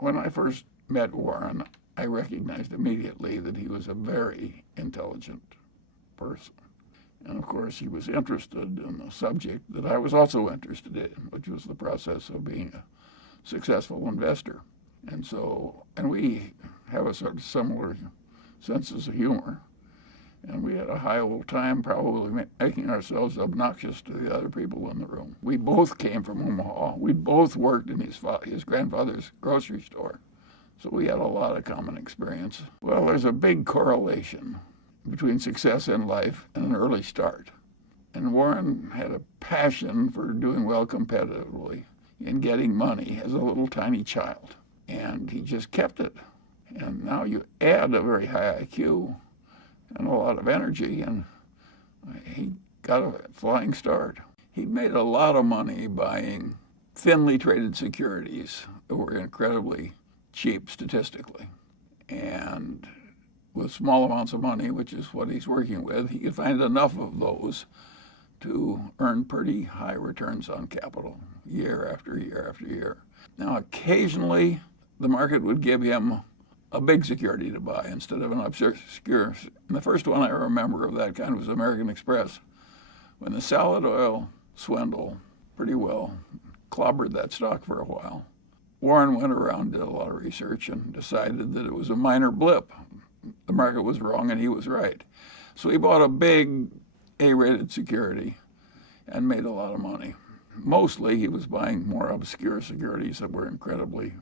When I first met Warren, I recognized immediately that he was a very intelligent person. And of course, he was interested in a subject that I was also interested in, which was the process of being a successful investor. And we have a sort of similar senses of humor. And we had a high old time probably making ourselves obnoxious to the other people in the room. We both came from Omaha. We both worked in his grandfather's grocery store. So we had a lot of common experience. Well, there's a big correlation between success in life and an early start. And Warren had a passion for doing well competitively in getting money as a little tiny child. And he just kept it. And now you add a very high IQ and a lot of energy, and he got a flying start. He made a lot of money buying thinly traded securities that were incredibly cheap statistically. And with small amounts of money, which is what he's working with, he could find enough of those to earn pretty high returns on capital year after year after year. Now, occasionally, the market would give him a big security to buy instead of an obscure. And the first one I remember of that kind was American Express, when the salad oil swindle pretty well clobbered that stock for a while. Warren went around, did a lot of research, and decided that it was a minor blip. The market was wrong and he was right. So he bought a big A-rated security and made a lot of money. Mostly he was buying more obscure securities that were incredibly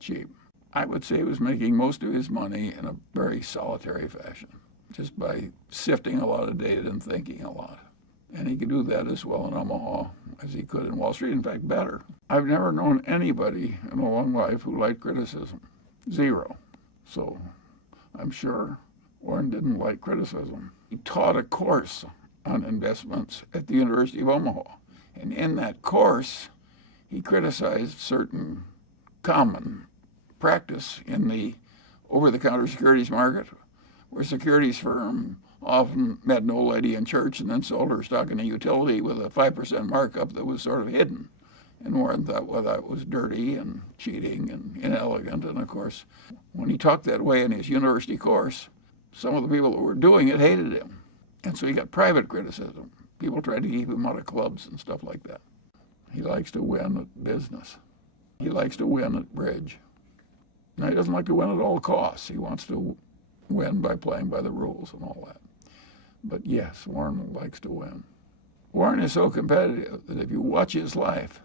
cheap. I would say he was making most of his money in a very solitary fashion, just by sifting a lot of data and thinking a lot. And he could do that as well in Omaha as he could in Wall Street, in fact, better. I've never known anybody in a long life who liked criticism. Zero. So I'm sure Warren didn't like criticism. He taught a course on investments at the University of Omaha. And in that course, he criticized certain common practice in the over-the-counter securities market, where a securities firm often met an old lady in church and then sold her stock in a utility with a 5% markup that was sort of hidden. And Warren thought, well, that was dirty and cheating and inelegant. And of course, when he talked that way in his university course, some of the people who were doing it hated him. And so he got private criticism. People tried to keep him out of clubs and stuff like that. He likes to win at business. He likes to win at bridge. Now, he doesn't like to win at all costs. He wants to win by playing by the rules and all that. But yes, Warren likes to win. Warren is so competitive that if you watch his life,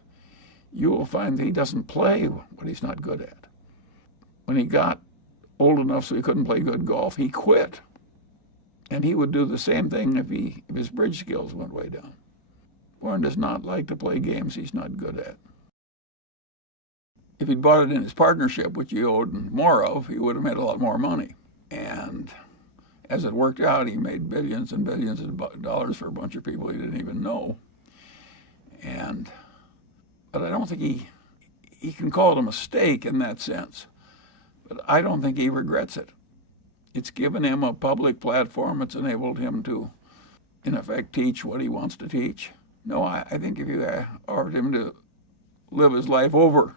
you will find that he doesn't play what he's not good at. When he got old enough so he couldn't play good golf, he quit. And he would do the same thing if his bridge skills went way down. Warren does not like to play games he's not good at. If he'd bought it in his partnership, which he owed more of, he would have made a lot more money. And as it worked out, he made billions and billions of dollars for a bunch of people he didn't even know. But I don't think he can call it a mistake in that sense. But I don't think he regrets it. It's given him a public platform. It's enabled him to, in effect, teach what he wants to teach. No, I think if you offered him to live his life over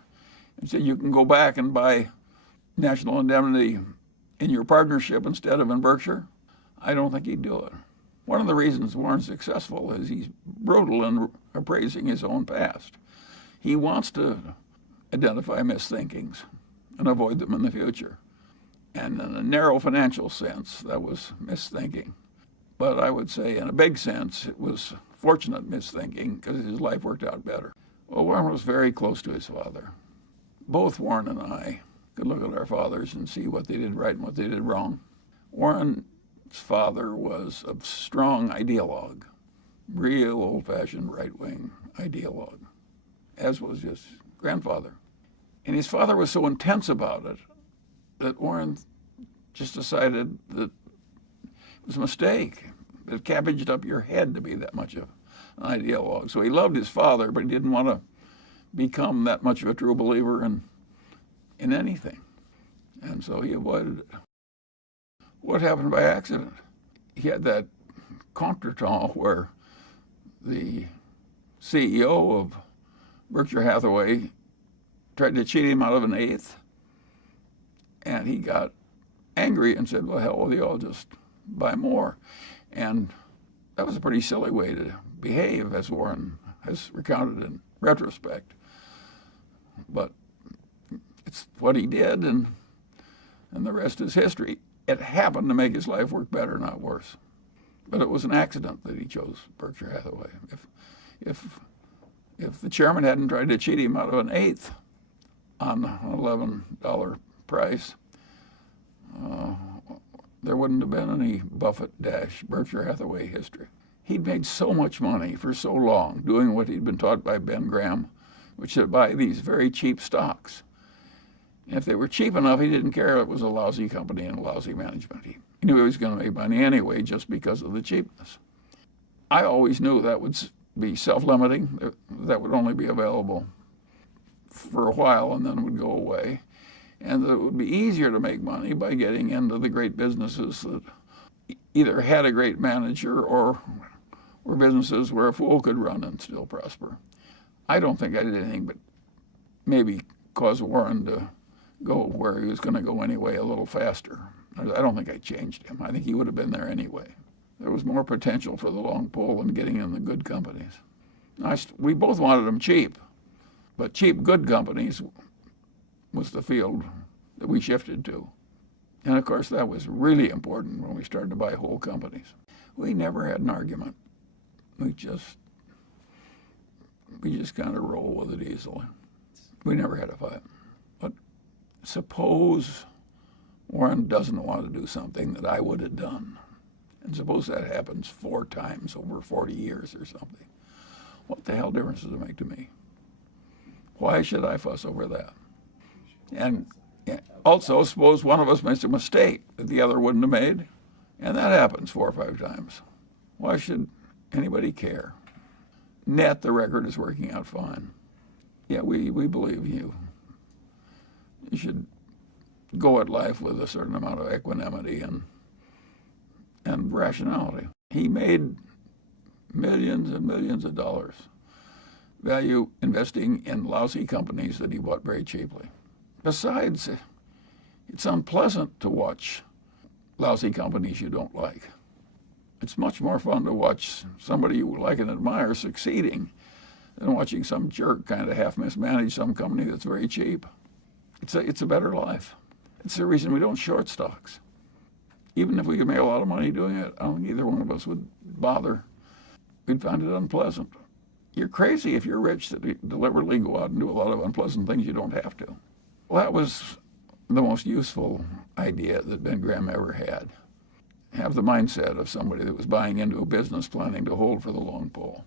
and said you can go back and buy National Indemnity in your partnership instead of in Berkshire, I don't think he'd do it. One of the reasons Warren's successful is he's brutal in appraising his own past. He wants to identify misthinkings and avoid them in the future. And in a narrow financial sense, that was misthinking. But I would say in a big sense, it was fortunate misthinking because his life worked out better. Well, Warren was very close to his father. Both Warren and I could look at our fathers and see what they did right and what they did wrong. Warren's father was a strong ideologue, real old-fashioned right-wing ideologue, as was his grandfather. And his father was so intense about it that Warren just decided that it was a mistake. It cabbaged up your head to be that much of an ideologue. So he loved his father, but he didn't want to become that much of a true believer in anything. And so he avoided it. What happened by accident? He had that contretemps where the CEO of Berkshire Hathaway tried to cheat him out of an eighth, And he got angry and said, well, hell with you, I'll just buy more. And that was a pretty silly way to behave, as Warren has recounted in retrospect. But it's what he did, and the rest is history. It happened to make his life work better, not worse. But it was an accident that he chose Berkshire Hathaway. If the chairman hadn't tried to cheat him out of an eighth on an $11 price, there wouldn't have been any Buffett-Berkshire Hathaway history. He'd made so much money for so long doing what he'd been taught by Ben Graham, which is to buy these very cheap stocks. And if they were cheap enough, he didn't care if it was a lousy company and a lousy management. He knew he was going to make money anyway just because of the cheapness. I always knew that would be self-limiting, that would only be available for a while and then would go away, and that it would be easier to make money by getting into the great businesses that either had a great manager or were businesses where a fool could run and still prosper. I don't think I did anything but maybe cause Warren to go where he was going to go anyway a little faster. I don't think I changed him. I think he would have been there anyway. There was more potential for the long pull than getting in the good companies. We both wanted them cheap, but cheap good companies was the field that we shifted to. And of course, that was really important when we started to buy whole companies. We never had an argument. We just kind of roll with it easily. We never had a fight. But suppose Warren doesn't want to do something that I would have done. And suppose that happens 4 times over 40 years or something. What the hell difference does it make to me? Why should I fuss over that? And also, suppose one of us makes a mistake that the other wouldn't have made, and that happens 4 or 5 times. Why should anybody care? Net, the record is working out fine. Yeah, we believe you. You should go at life with a certain amount of equanimity and rationality. He made millions and millions of dollars value investing in lousy companies that he bought very cheaply. Besides, it's unpleasant to watch lousy companies you don't like. It's much more fun to watch somebody you like and admire succeeding than watching some jerk kind of half mismanage some company that's very cheap. It's a better life. It's the reason we don't short stocks. Even if we could make a lot of money doing it, I don't think either one of us would bother. We'd find it unpleasant. You're crazy if you're rich that deliberately go out and do a lot of unpleasant things you don't have to. Well, that was the most useful idea that Ben Graham ever had. Have the mindset of somebody that was buying into a business planning to hold for the long pull.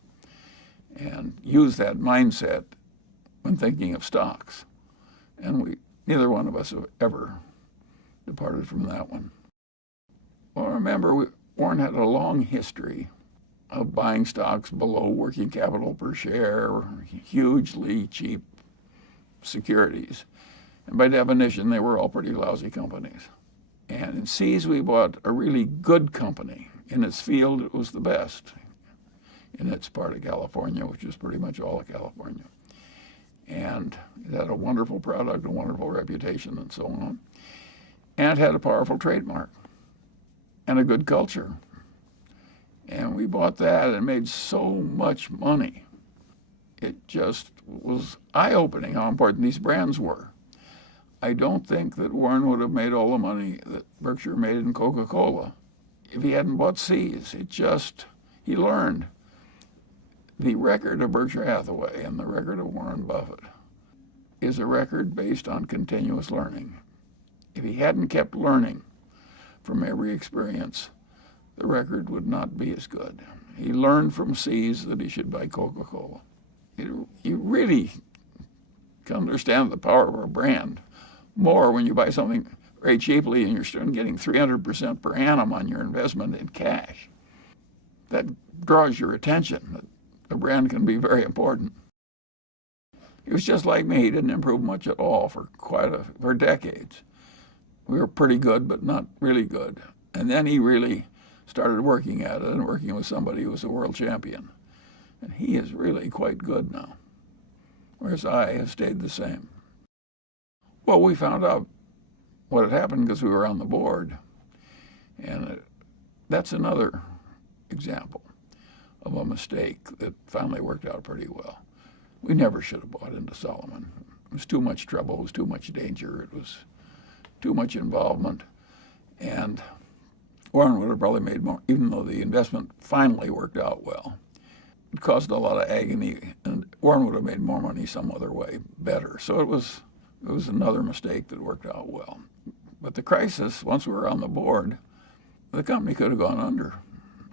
And use that mindset when thinking of stocks. And neither one of us have ever departed from that one. Well, remember, Warren had a long history of buying stocks below working capital per share, hugely cheap securities. And by definition, they were all pretty lousy companies. And in Seas, we bought a really good company. In its field, it was the best in its part of California, which is pretty much all of California. And it had a wonderful product, a wonderful reputation, and so on. And it had a powerful trademark and a good culture. And we bought that and made so much money. It just was eye-opening how important these brands were. I don't think that Warren would have made all the money that Berkshire made in Coca-Cola if he hadn't bought Seas. He learned. The record of Berkshire Hathaway and the record of Warren Buffett is a record based on continuous learning. If he hadn't kept learning from every experience, the record would not be as good. He learned from Seas that he should buy Coca-Cola. You really can understand the power of a brand more when you buy something very cheaply and you're still getting 300% per annum on your investment in cash. That draws your attention. A brand can be very important. He was just like me. He didn't improve much at all for decades. We were pretty good, but not really good. And then he really started working at it and working with somebody who was a world champion. And he is really quite good now, whereas I have stayed the same. Well, we found out what had happened, because we were on the board, and that's another example of a mistake that finally worked out pretty well. We never should have bought into Solomon. It was too much trouble, it was too much danger, it was too much involvement, and Warren would have probably made more, even though the investment finally worked out well. It caused a lot of agony, and Warren would have made more money some other way, better. So it was another mistake that worked out well. But the crisis, once we were on the board, the company could have gone under.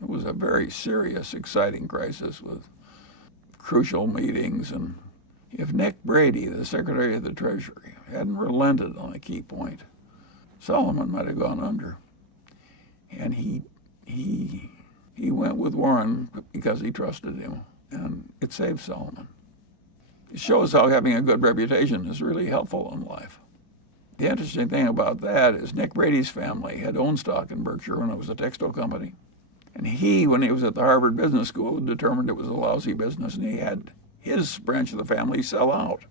It was a very serious, exciting crisis with crucial meetings. And if Nick Brady, the Secretary of the Treasury, hadn't relented on a key point, Solomon might have gone under. And he went with Warren because he trusted him, and it saved Solomon. It shows how having a good reputation is really helpful in life. The interesting thing about that is Nick Brady's family had owned stock in Berkshire when it was a textile company. And he, when he was at the Harvard Business School, determined it was a lousy business, and he had his branch of the family sell out.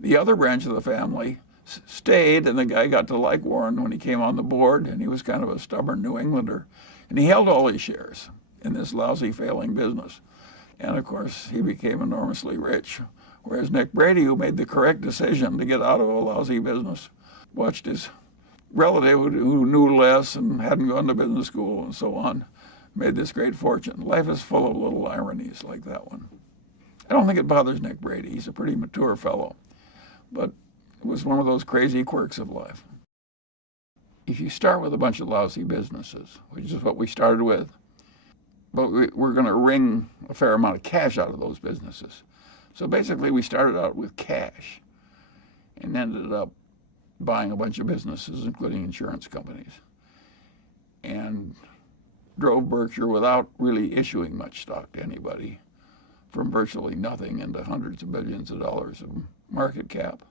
The other branch of the family stayed, and the guy got to like Warren when he came on the board, and he was kind of a stubborn New Englander. And he held all his shares in this lousy, failing business. And of course, he became enormously rich. Whereas Nick Brady, who made the correct decision to get out of a lousy business, watched his relative who knew less and hadn't gone to business school and so on, made this great fortune. Life is full of little ironies like that one. I don't think it bothers Nick Brady. He's a pretty mature fellow. But it was one of those crazy quirks of life. If you start with a bunch of lousy businesses, which is what we started with, but we're going to wring a fair amount of cash out of those businesses. So basically, we started out with cash and ended up buying a bunch of businesses, including insurance companies, and drove Berkshire without really issuing much stock to anybody, from virtually nothing into hundreds of billions of dollars of market cap.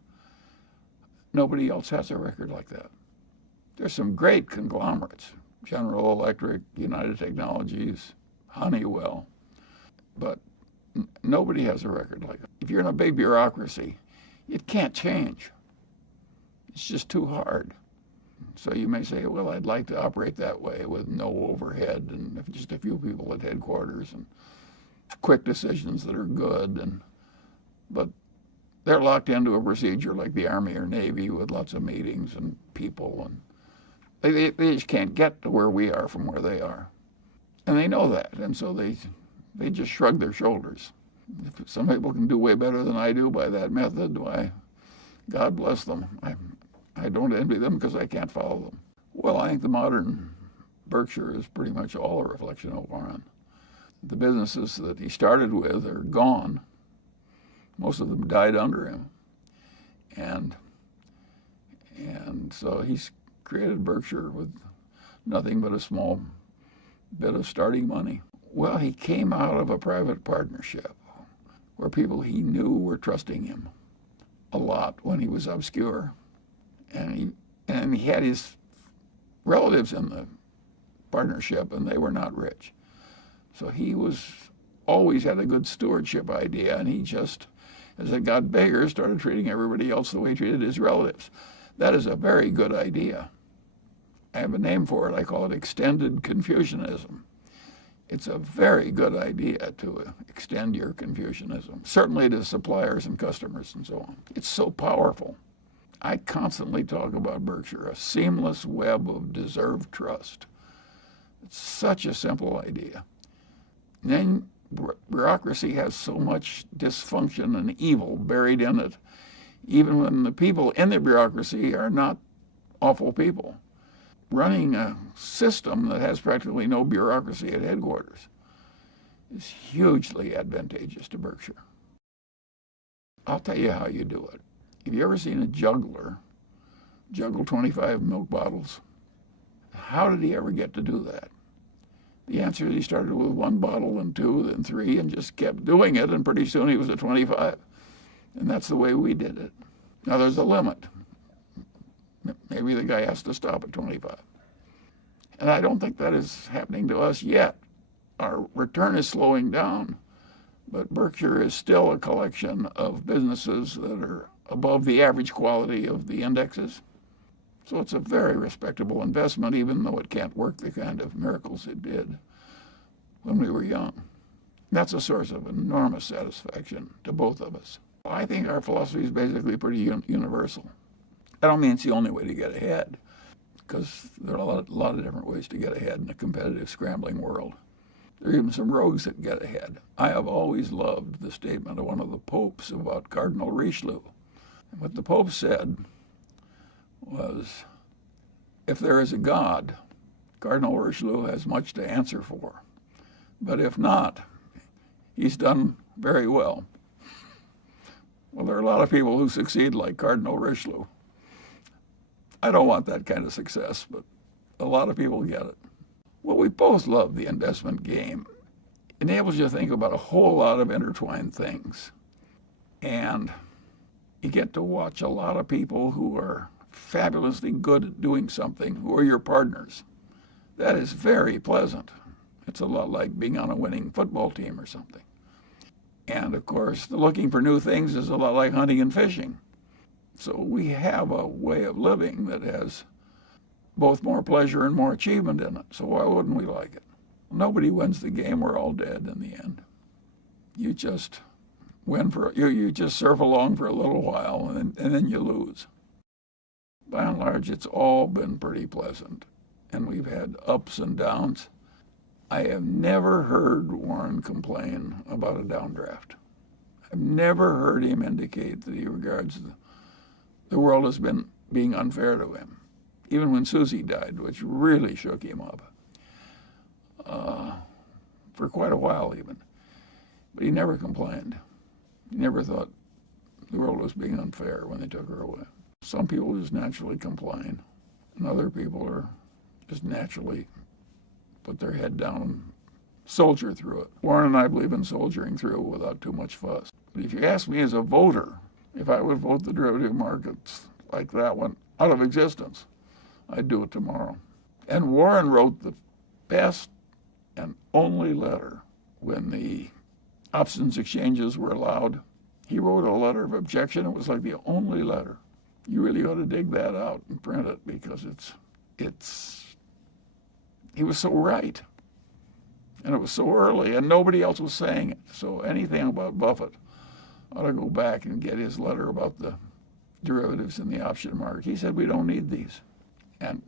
Nobody else has a record like that. There's some great conglomerates, General Electric, United Technologies, Honeywell, but nobody has a record like that. If you're in a big bureaucracy, it can't change. It's just too hard. So you may say, well, I'd like to operate that way with no overhead and just a few people at headquarters and quick decisions that are good. But they're locked into a procedure like the Army or Navy with lots of meetings and people, and they just can't get to where we are from where they are. And they know that, and so they just shrug their shoulders. If some people can do way better than I do by that method, why, God bless them. I don't envy them because I can't follow them. Well, I think the modern Berkshire is pretty much all a reflection of Warren. The businesses that he started with are gone. Most of them died under him. And so he's created Berkshire with nothing but a small bit of starting money. Well, he came out of a private partnership where people he knew were trusting him a lot when he was obscure. And he had his relatives in the partnership, and they were not rich. So he always had a good stewardship idea, and he just, as it got bigger, started treating everybody else the way he treated his relatives. That is a very good idea. I have a name for it. I call it extended Confucianism. It's a very good idea to extend your Confucianism, certainly to suppliers and customers and so on. It's so powerful. I constantly talk about Berkshire, a seamless web of deserved trust. It's such a simple idea. And then bureaucracy has so much dysfunction and evil buried in it, even when the people in the bureaucracy are not awful people. Running a system that has practically no bureaucracy at headquarters is hugely advantageous to Berkshire. I'll tell you how you do it. Have you ever seen a juggler juggle 25 milk bottles? How did he ever get to do that? The answer is he started with 1 bottle, then 2, then 3, and just kept doing it, and pretty soon he was at 25. And that's the way we did it. Now there's a limit. Maybe the guy has to stop at 25. And I don't think that is happening to us yet. Our return is slowing down, but Berkshire is still a collection of businesses that are above the average quality of the indexes. So it's a very respectable investment, even though it can't work the kind of miracles it did when we were young. That's a source of enormous satisfaction to both of us. I think our philosophy is basically pretty universal. I don't mean it's the only way to get ahead, because there are a lot of different ways to get ahead in a competitive, scrambling world. There are even some rogues that get ahead. I have always loved the statement of one of the popes about Cardinal Richelieu. And what the Pope said was, if there is a God, Cardinal Richelieu has much to answer for. But if not, he's done very well. Well, there are a lot of people who succeed like Cardinal Richelieu. I don't want that kind of success, but a lot of people get it. Well, we both love the investment game. It enables you to think about a whole lot of intertwined things. And you get to watch a lot of people who are fabulously good at doing something, who are your partners. That is very pleasant. It's a lot like being on a winning football team or something. And of course, the looking for new things is a lot like hunting and fishing. So we have a way of living that has both more pleasure and more achievement in it. So why wouldn't we like it? Nobody wins the game. We're all dead in the end. You just you just surf along for a little while and then you lose. By and large, it's all been pretty pleasant, and we've had ups and downs. I have never heard Warren complain about a downdraft. I've never heard him indicate that he regards the world as being unfair to him, even when Susie died, which really shook him up for quite a while even. But he never complained. He never thought the world was being unfair when they took her away. Some people just naturally complain, and other people are just naturally put their head down and soldier through it. Warren and I believe in soldiering through without too much fuss. But if you ask me as a voter, if I would vote the derivative markets like that one out of existence, I'd do it tomorrow. And Warren wrote the best and only letter when the options exchanges were allowed. He wrote a letter of objection. It was like the only letter. You really ought to dig that out and print it, because he was so right. And it was so early, and nobody else was saying it. So anything about Buffett ought to go back and get his letter about the derivatives in the option market. He said, we don't need these. And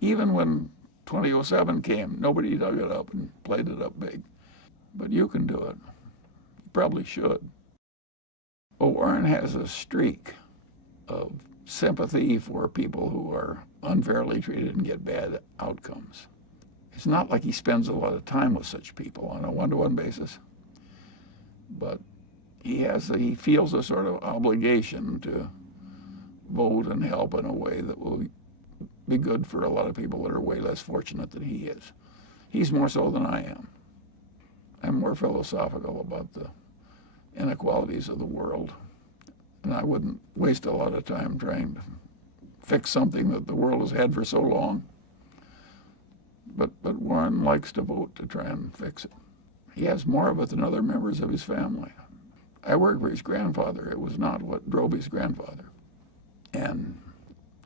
even when 2007 came, nobody dug it up and played it up big. But you can do it. You probably should. Well, Warren has a streak of sympathy for people who are unfairly treated and get bad outcomes. It's not like he spends a lot of time with such people on a one-to-one basis, but he feels a sort of obligation to vote and help in a way that will be good for a lot of people that are way less fortunate than he is. He's more so than I am. I'm more philosophical about the inequalities of the world, and I wouldn't waste a lot of time trying to fix something that the world has had for so long. But Warren likes to vote to try and fix it. He has more of it than other members of his family. I worked for his grandfather. It was not what drove his grandfather. And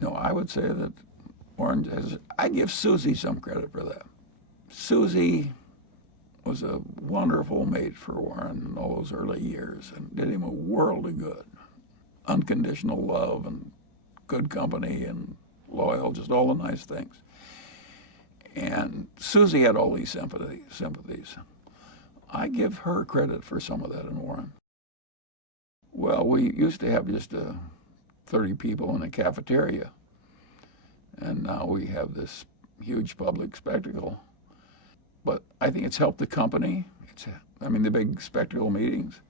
no, I would say that Warren has, I give Susie some credit for that. Susie was a wonderful mate for Warren in all those early years and did him a world of good. Unconditional love and good company and loyal, just all the nice things. And Susie had all these sympathies. I give her credit for some of that in Warren. Well, we used to have just 30 people in a cafeteria, and now we have this huge public spectacle. But I think it's helped the company. The big spectacle meetings.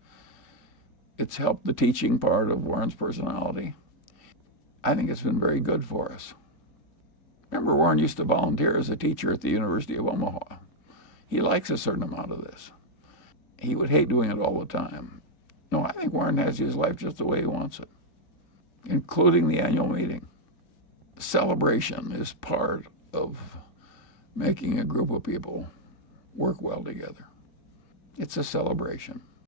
It's helped the teaching part of Warren's personality. I think it's been very good for us. Remember, Warren used to volunteer as a teacher at the University of Omaha. He likes a certain amount of this. He would hate doing it all the time. No, I think Warren has his life just the way he wants it, including the annual meeting. Celebration is part of making a group of people work well together. It's a celebration.